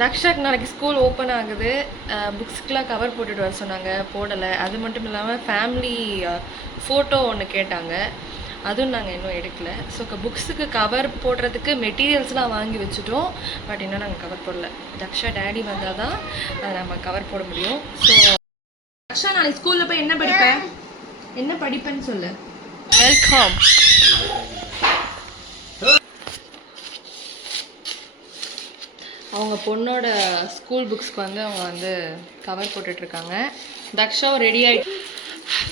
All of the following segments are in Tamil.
தக்ஷாக்கு நாளைக்கு ஸ்கூல் ஓப்பன் ஆகுது. புக்ஸ்க்கெலாம் கவர் போட்டுட்டு வர சொன்னாங்க, போடலை. அது மட்டும் இல்லாமல் ஃபேமிலி ஃபோட்டோ ஒன்று கேட்டாங்க, அதுவும் நாங்கள் இன்னும் எடுக்கலை. ஸோ புக்ஸுக்கு கவர் போடுறதுக்கு மெட்டீரியல்ஸ்லாம் வாங்கி வச்சுட்டோம். பட் இன்னும் நாங்கள் கவர் போடலை. தக்ஷா டேடி வந்தால் தான் அதை நம்ம கவர் போட முடியும். ஸோ தக்ஷா நாளைக்கு ஸ்கூலில் போய் என்ன படிப்பேன், என்ன படிப்பேன்னு சொல்லு. வெல்கம். அவங்க பொண்ணோட ஸ்கூல் புக்ஸ்க்கு வந்து அவங்க வந்து கவர் போட்டுட்ருக்காங்க. தக்ஷாவும் ரெடி ஆகிட்டு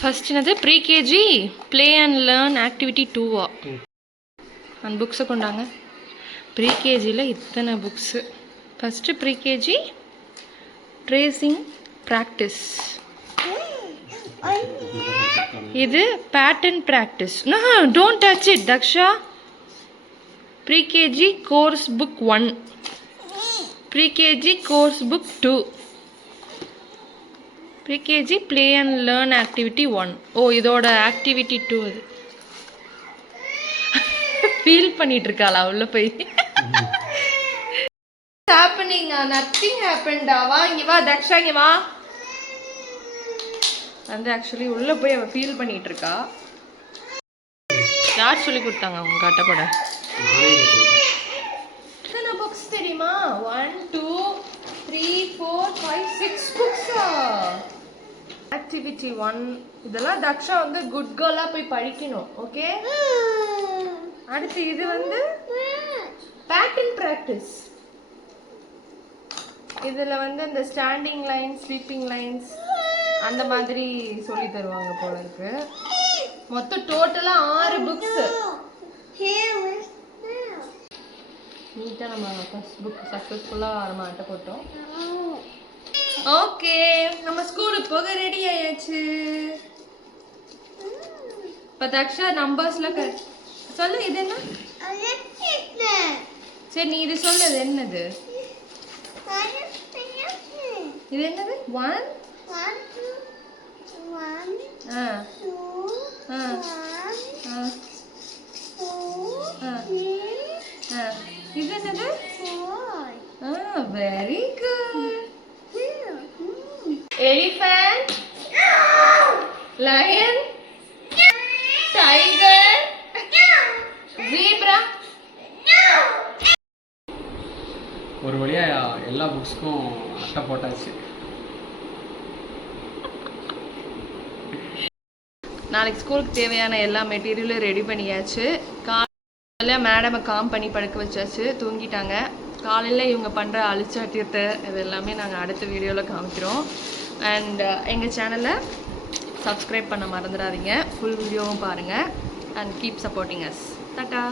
ஃபஸ்ட் என்னது pre KG play and learn activity 2வா அந்த புக்ஸை கொண்டாங்க. ப்ரீகேஜியில் இத்தனை books. First pre KG tracing practice, இது pattern practice. Don't touch it Daksha. Pre KG course book 1, pre KG course book 2, pre KG play and learn activity 1. ஓ இதோட ஆக்டிவிட்டி 2 அது. ஃபீல் பண்ணிட்டு இருக்காளா உள்ள போய்? ஹேப்பனிங், நத்திங் ஹேப்பன்டா. வா இங்க வா தக்ஷா, இங்க வா. வந்து ஆக்சுவலி உள்ள போய் அவ ஃபீல் பண்ணிட்டு இருக்கா. யார் சொல்லி கொடுத்தாங்க அவங்க கட்டப்பட? எத்தனை புக்ஸ் தெரியுமா? 1 2 3 4 5 6 புக்ஸா. ஆக்டிவிட்டி 1 இதெல்லாம் தக்ஷா வந்து குட் கேர்லா போய் படிக்கணும். ஓகே, அடுத்து இது வந்து பேட்டர்ன் பிராக்டிஸ். இதுல வந்து இந்த ஸ்டாண்டிங் லைன்ஸ், ஸ்வீப்பிங் லைன்ஸ் அந்த மாதிரி சொல்லி தருவாங்க போல இருக்கு. மொத்தம் டோட்டலா 6 புக்ஸ். நீட்டாக நம்ம ஃபர்ஸ்ட் புக் சக்ஸஸ்ஃபுல்லாக நம்ம அட்டை போட்டோம். ஓகே, நம்ம ஸ்கூலுக்கு போக ரெடி ஆயாச்சு. இப்போ தக்ஷா நம்பர்ஸ்ல சொல்லு. இது என்ன? சரி நீ இது சொல்லு. இது என்னது? இது என்னது? 1 இது என்னது? Very good. Elephant, lion, tiger, zebra. ஒரு வழியா எல்லா புக்ஸ்க்கும் அட்டை போட்டாச்சு. நாளைக்கு ஸ்கூலுக்கு தேவையான எல்லா மெட்டீரியலும் ரெடி பண்ணியாச்சு. காலையில் மேடமை காம் பண்ணி படுக்க வச்சாச்சு, தூங்கிட்டாங்க. காலையில் இவங்க பண்ணுற அழிச்சாட்டியத்தை இது எல்லாமே நாங்கள் அடுத்த வீடியோவில் காமிக்கிறோம். அண்ட் எங்கள் சேனலை சப்ஸ்கிரைப் பண்ண மறந்துடாதீங்க. ஃபுல் வீடியோவும் பாருங்கள். And keep supporting us. Tata.